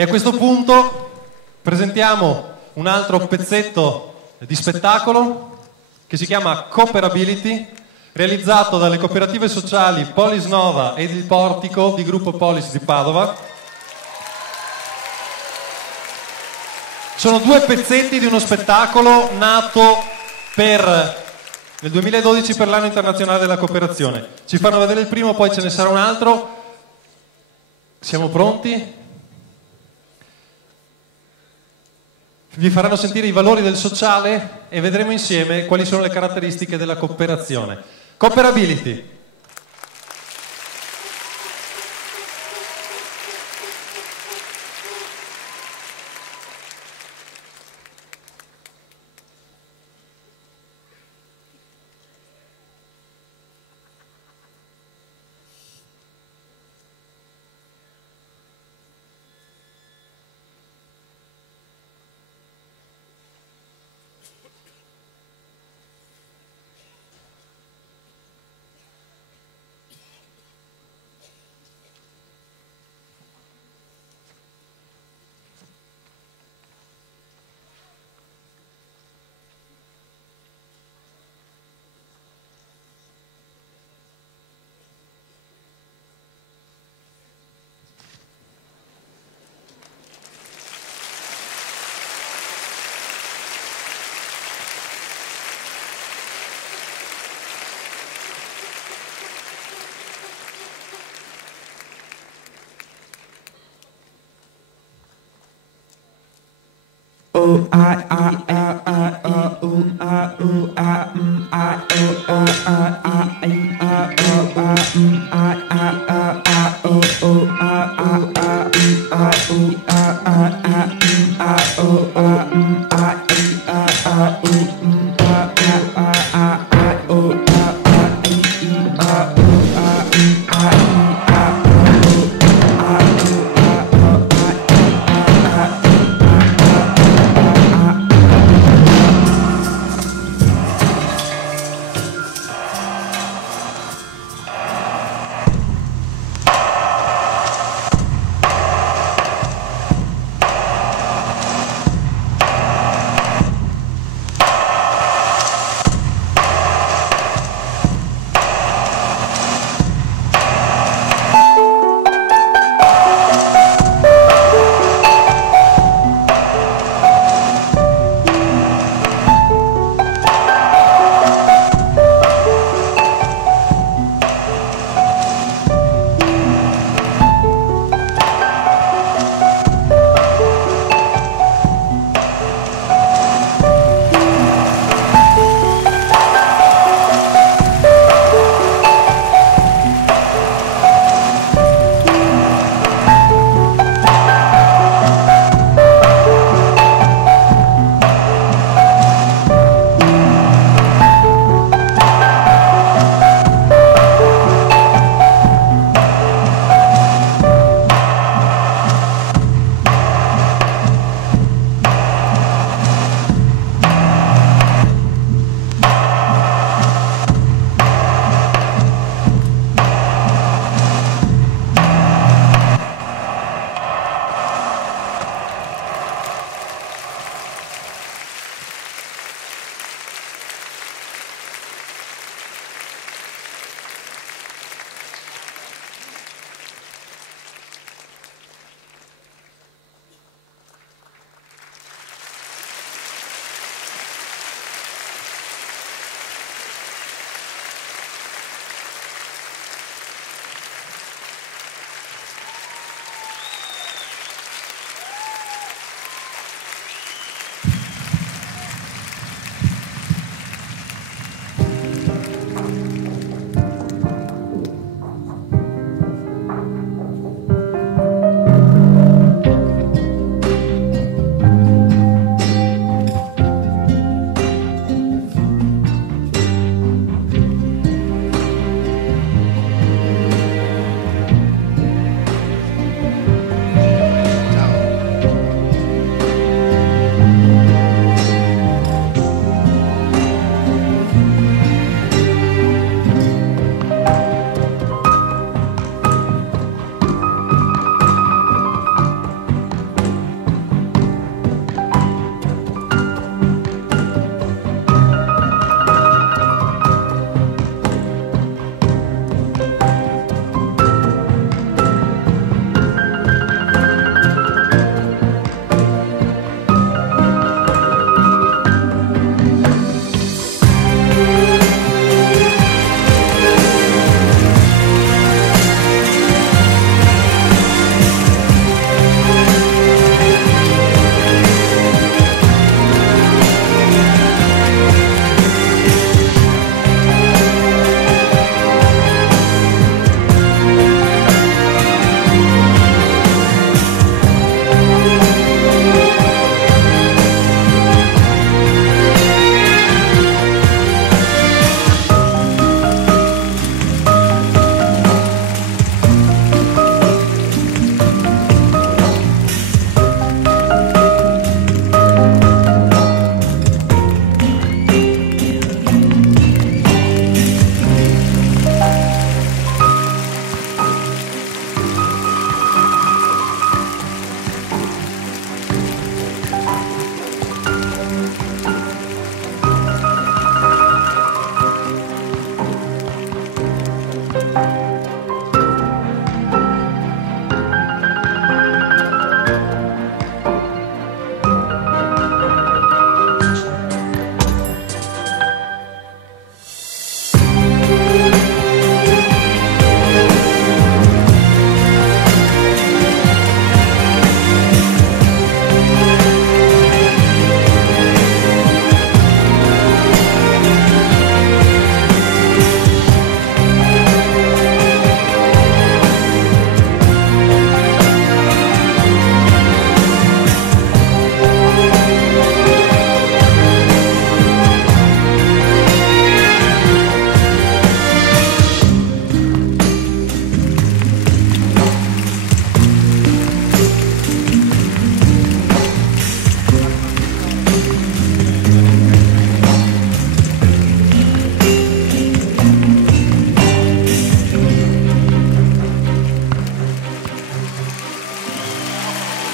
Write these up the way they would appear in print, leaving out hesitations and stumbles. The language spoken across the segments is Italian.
E a questo punto presentiamo un altro pezzetto di spettacolo che si chiama Cooperability, realizzato dalle cooperative sociali Polis Nova ed il Portico di Gruppo Polis di Padova. Sono due pezzetti di uno spettacolo nato nel 2012 per l'anno internazionale della cooperazione. Ci fanno vedere il primo, poi ce ne sarà un altro. Siamo pronti? Vi faranno sentire i valori del sociale e vedremo insieme quali sono le caratteristiche della cooperazione. Cooperability. O A I A A I O A O A I O A A I A O A I A A O O A A I O A A O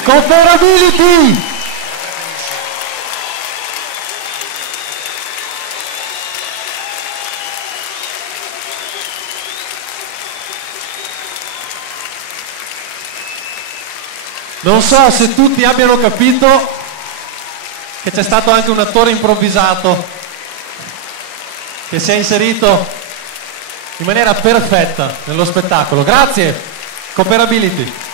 Cooperability! Non so se tutti abbiano capito che c'è stato anche un attore improvvisato che si è inserito in maniera perfetta nello spettacolo. Grazie, Cooperability.